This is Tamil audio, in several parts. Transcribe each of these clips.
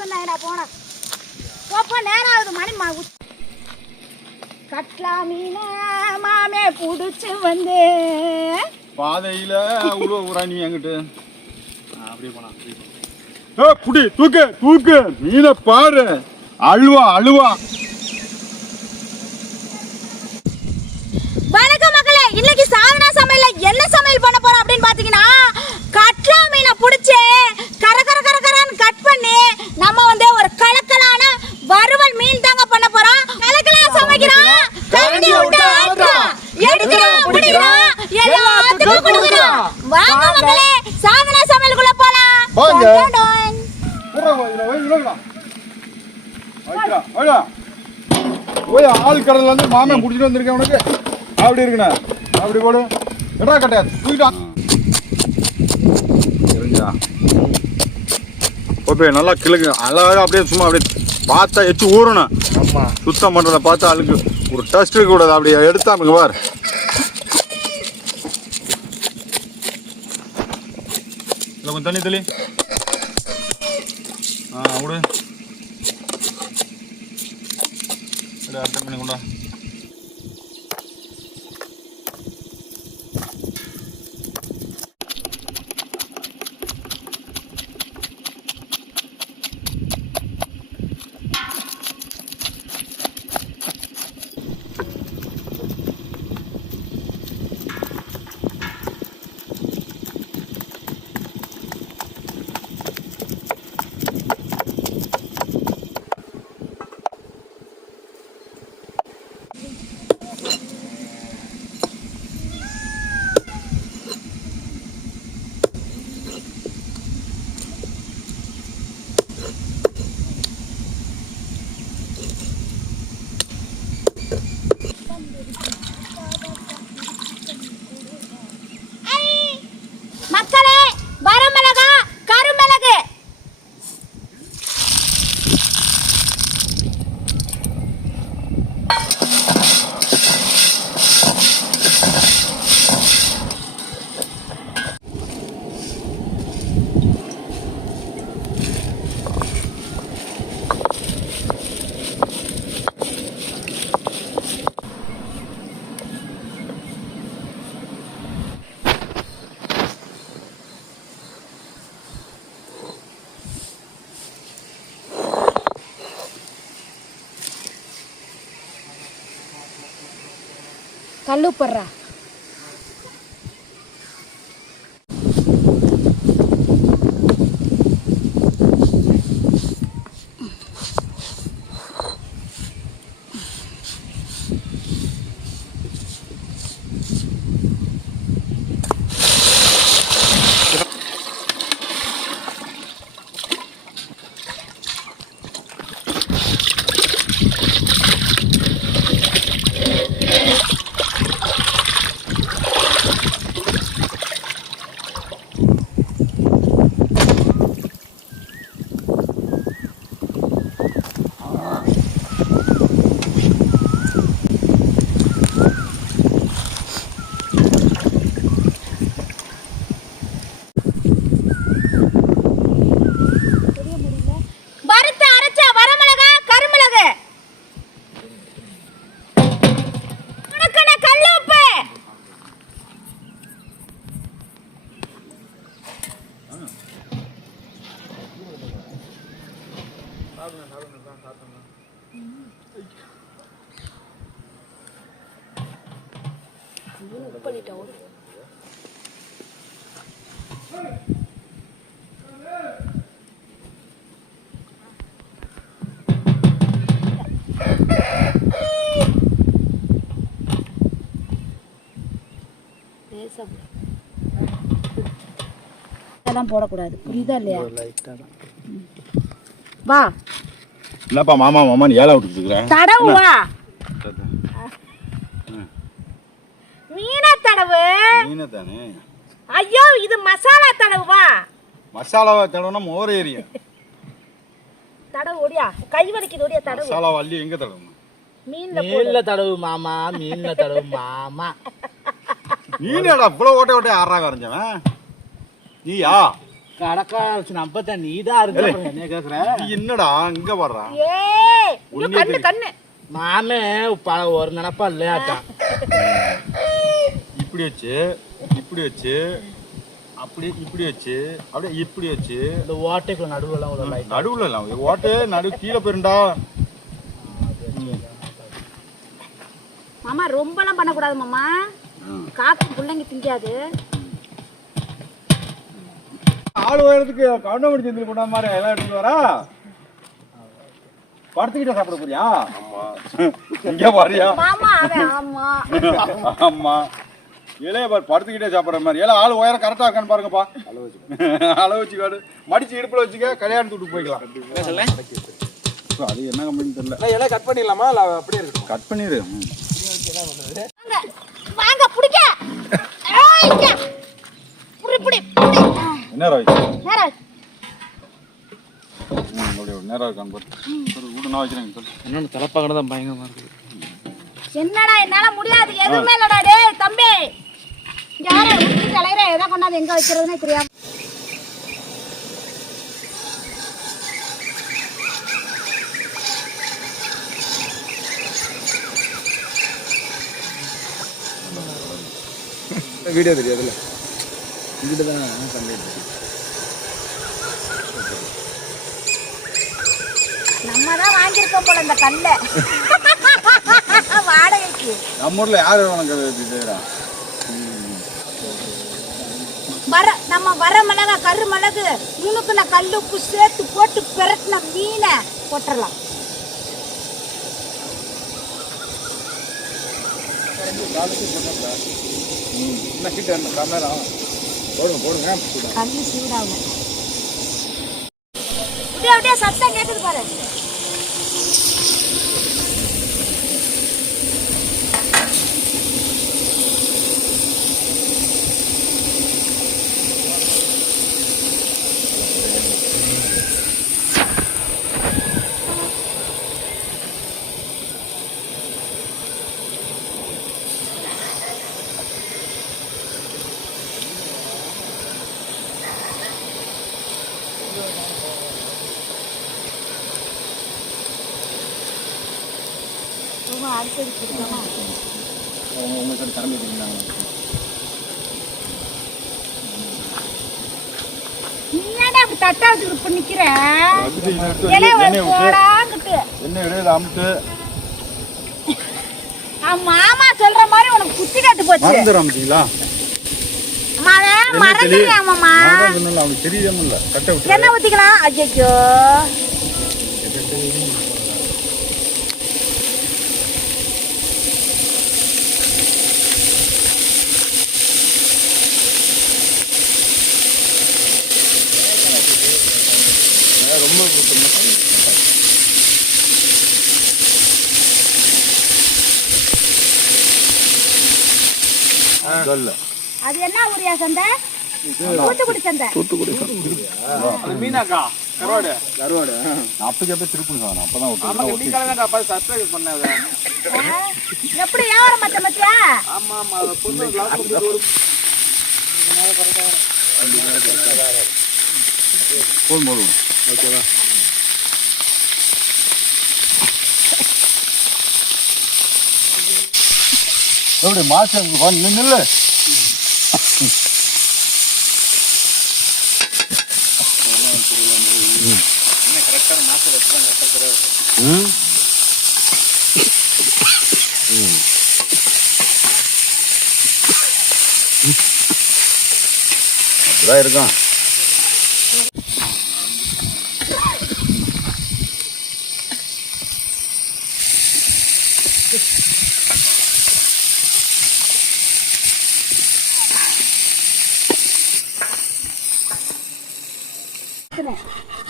சொன்னா போனா போப்போ நேரம் ஆகுது மணி கட்லா மீன மாமே புடிச்சு வந்து பாதையில ஊரா நீ எங்கிட்டு அப்படியே போனா புடி தூக்கு மீனை பாரு அழுவா வணக்கம் மக்களே, இன்னைக்கு சாதனா சமையல்ல என்ன சமையல் பண்ண போறோம் அப்படின்னு பாத்தீங்கன்னா கட்லா மீனை புடிச்சு கரன்னு கட் பண்ணி நம்ம வந்து ஒரு கலக்கலான வறுவல் மீன் தாங்க பண்ண போறோம். கலக்கலாம் சமைக்கிறோம், கரண்டி விட்டு ஆட்றோம், எடுக்கிறோம் பிடிக்கிறோம், எல்லாத்துக்கும் கொடுக்கிறோம். வாங்க மக்களே, சாதனா சமையலுக்குள்ள போலாம். ஆள் கடல்ல இருந்து மாமன் குடிச்சிட்டு வந்திருக்கேன் உனக்கு. அப்படி இருக்குண்ணா, அப்படி போடு. எடா கட்டாது தூக்கிட்டான். ஓகே, நல்லா கிழக்கு அழகாக அப்படியே சும்மா அப்படியே பார்த்தா எச்சு ஊறணும். சுத்தம் பண்ணுறத பார்த்தா அழுக்கு ஒரு டஸ்ட் இருக்க கூடாது. அப்படியே எடுத்தாமுங்க பார். இல்லை கொஞ்சம் தண்ணி தெளி. விடு. அட்டன் பண்ணி கொண்டா. கல்லுப்படுறா போடக்கூடாது, புரியுதா இல்லையா? வா என்னப்பா மாமா ஏழை விட்டுருக்குறேன். தடவு வா, மீனா தடவு. மீனை தானே. ஐயோ, இது மசாலா தடவு. வா, மசாலாவை தடவுனா மோர் ஏரியா தடவு. ஓடியா, கை வலிக்குது. ஓடியா தடவு. மசாலா வள்ளி எங்க தடவுமா? மீன்ல தடவு மாமா, மீன்ல தடவு மாமா. நீனடா இவ்வளவு ஓட்ட ஆறாக வரைஞ்சவன் நீயா? கடக்கா நம்பத்தான் நீதான் இருக்க என்ன கேக்குற என்னடா இங்க வர்றான் ஏய் கண்ணு கண்ணு மாமே ஒரு நினப்பா இல்லையாட்டான் இப்படி வச்சு இப்படி வச்சு அப்படி இப்படி வச்சு அப்படியே இப்படி வச்சு இந்த ஓட்டைக்குள்ள நடுவுலாம் உள்ள லைட் நடுவுல இல்ல ஓட்டு நடு கீழே போயிருண்டா மாமா ரொம்பலாம் பண்ணக்கூடாது மாமா காக்கு பிள்ளைங்க திங்காது ஆள் உயரத்துக்கு கவுண்டமணி செந்தில் கொண்டா மாதிரி எல்லாம் எடுத்துட்டு வரா படுத்துக்கிட்ட சாப்பிட போறியா இங்க பாரியா மாமா அவன் ஆமா ஆமா இளைய பாரு படுத்துக்கிட்டே சாப்பிட்ற மாதிரி எல்லாம் ஆள் உயரம் கரெக்டா இருக்கான்னு பாருங்கப்பா அளவு வச்சு காடு மடிச்சு இடுப்புல வச்சுக்க கல்யாணத்துக்கு போய்க்கலாம் அது என்ன கம்பெனி தெரியல எல்லாம் கட் பண்ணிடலாமா இல்ல அப்படியே இருக்கு கட் பண்ணிடு வாங்க புடிக்க ஏய் புடி புடி என்ன ராய் நேரா அப்படியே நேரா இருக்கான்னு பாரு கூட நான் வச்சுறேன் என்னன்னு தலைப்பாக்கட தான் பயங்கரமா இருக்குது என்னடா என்னால முடியாது எதுவுமே இல்லடா டேய் தம்பி யாரே உச்சி தலையற எதை கொண்டாந்து எங்க வைக்கிறதுனே தெரியாம வீடியோ தெரியாதுல்ல இங்கிட்ட தான் கண்டிப்பா நம்ம தான் வாங்கியிருக்கோம் போல இந்த கல்லை வாடகைக்கு நம்ம ஊர்ல யாரு உனக்கு செய்யறா நம்ம வர மிளகா கரு மிளகு முனுக்குன கல் உப்பு சேர்த்து போட்டு பெரட்டின மீனை போட்டுடலாம் போடுங்க கல் சூடாகும் அப்படியே அப்படியே சத்தம் கேட்குது பாரு அடுத்தது கொடுக்கலாம் உங்களுக்கு திறமை என்னடா அப்படி தட்டா வச்சுட்டு நிக்கிற போடாங்கிட்டு என்ன இடையில அமுத்து மாமா சொல்ற மாதிரி உனக்கு குத்தி கட்டு போச்சு மறந்துடாமட்டீங்களா மறந்துடுறேன் மாமா அவனுக்கு தெரியாம இல்ல கட்ட விட்டு என்ன ஊத்திக்கலாம் ஐயோ ரொம்ப அது என்ன ஊரியா சந்தை தூத்துக்குடி சந்தை மீனாக்கா கருவாடு கருவாடு அப்படி அப்படியே திருப்பி சார் அப்பதான் சப்ஸ்கிரைப் பண்ணாத எப்படி வியாபாரம் மத்த மத்தியா ஆமா ஆமா பொண்ணு போதும் போதும் ஓகேவா எப்படி மாசம் நில்லு கரெக்டான மாசம் அப்படிதான் இருக்கான்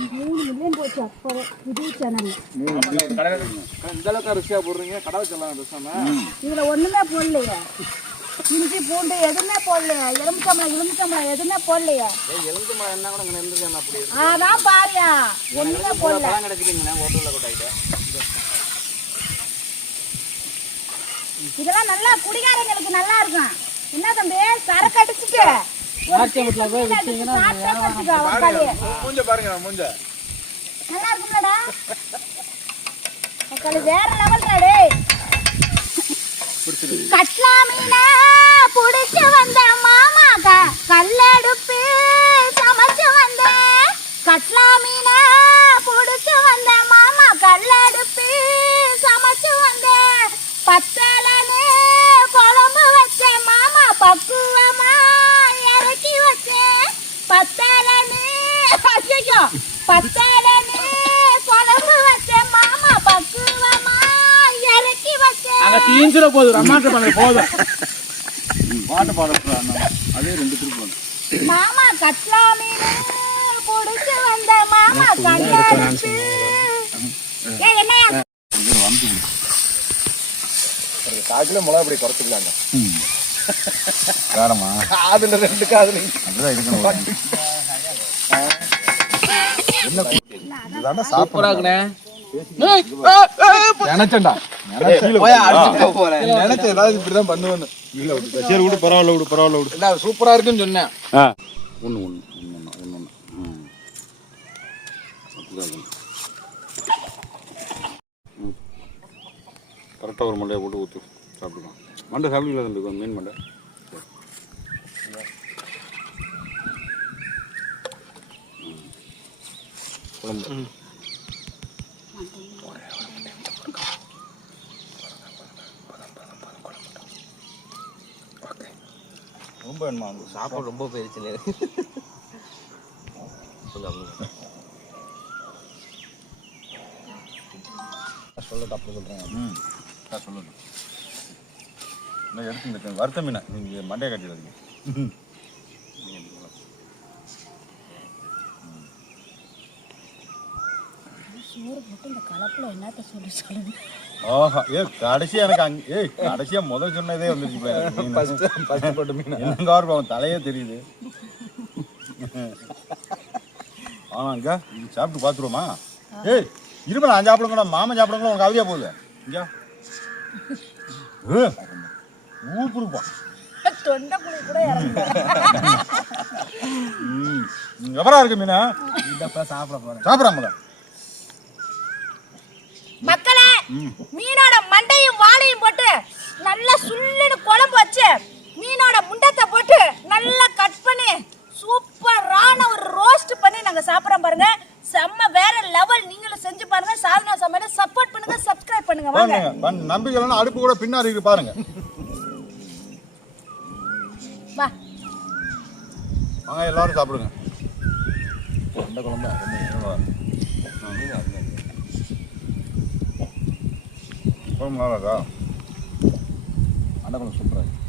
$3 மில்லியன் போச்சு அப்போ புது சேனல் இந்த அளவுக்கு ருசியா போடுறீங்க கடை வச்சிடலாம் ருசாம இதுல ஒண்ணுமே போடலையே இஞ்சி பூண்டு எதுவுமே போடலையா எலுமிச்சம்பளம் எதுவுமே போடலையா எலுமிச்சம்பளம் என்ன கூட இங்க இருந்துருக்கு அப்படி அதான் பாரியா ஒண்ணுமே போடல கிடைக்குதுங்க ஹோட்டல்ல கொட்டாயிட்டு இதெல்லாம் நல்லா குடிகாரங்களுக்கு நல்லா இருக்கும் என்ன தம்பி சரக்கு அடிச்சுட்டு வாக்கியமத்துல போய் விட்டீங்கன்னா மூஞ்ச பாருங்க மூஞ்ச நல்லா இருக்கும்லடா மக்களே வேற லெவல்டா டேய் கட்லா மீனா புடிச்சு வந்த மாமா கல்லடுப்பு சமைச்சு வந்த கட்லா மீனா புடிச்சு வந்த மாமா கல்லடுப்பு சமைச்சு வந்த பத்தலனே குழம்பு வச்ச மாமா பக்குவமா இறக்கி வச்ச பத்தலனே ஐயோ பத்தலனே குழம்பு வச்ச மாமா பக்குவமா இறக்கி வச்ச அங்க தீஞ்சிட போதும் ரம்மாட்ட பண்ண போதும் பாட்டு பாடுறான் அதே 2 திருப்பி மாமா கட்லா மீனு புடிச்சு வந்த மாமா கல்லடுப்பு ஏய் என்ன வந்து 1/4 கிலோ மிளகா இப்படி குறைச்சிக்கலாங்க காரமா காதுல 2 காதுல அப்படிதான் இருக்கணும் இதுதானே சூப்பராக்குனே நினைச்சேன்டா நினைச்ச ஏதாவது இப்படிதான் பண்ணுவேன்னு இல்ல விடு சரி விடு பரவாயில்ல விடு இல்ல சூப்பரா இருக்குன்னு சொன்னேன் ஒன்று கரெக்டாக ஒரு மண்டையை போட்டு ஊற்று சாப்பிடுக்கலாம் மண்டை சாப்பிடுங்களா தம்பி மீன் மண்டை குழம்பு ரொம்ப வேணுமா சாப்பாடு ரொம்ப போயிருச்சு சொல்லட்டு அப்படி சொல்றேன் சொல்லணும் இன்னும் எடுத்து வருத்த மீனை நீங்கள் மண்டையை கட்டிடுறீங்க சோறு போட்டு இந்த கலப்புல என்னத்த சொல்லுங்க ஆஹா கடைசியா எனக்கு கடைசியா முதல் சொன்னதே வந்துருச்சு போட்டு மீன் அவன் தலையே தெரியுது ஆனாங்க இது சாப்பிட்டு பார்த்துருவோமா இருப்பா நான் சாப்பிடுங்கடா மாமன் சாப்பிடுங்களா உனக்கு அவதியா போகுது இங்க ஊப்புருப்பா தொண்டை புளி கூட எவரா இருக்கு மீனா சாப்பிட போறேன் சாப்பிட்றாங்களா மக்களே மீனோட மண்டையும் வாழையும் போட்டு நல்லா சுள்ளுன்னு குழம்பு வச்சு மீனோட முண்டத்தை போட்டு நல்லா கட் பண்ணி சூப்பரான ஒரு ரோஸ்ட் பண்ணி நாங்க சாப்பிடுறோம் பாருங்க செம்ம வேற லெவல். நீங்களும் செஞ்சு பாருங்க. சாதனா சமையல சப்போர்ட் பண்ணுங்க, சப்ஸ்கிரைப் பண்ணுங்க. வாங்க நம்பிக்கை இல்லைன்னா அடுப்பு கூட பின்னாடி இருக்கு பாருங்க. வா வாங்க எல்லாரும் சாப்பிடுங்க. அந்த குழம்பு குழம்பு நல்லா இருக்கா? அந்த குழம்பு சூப்பராக இருக்கு.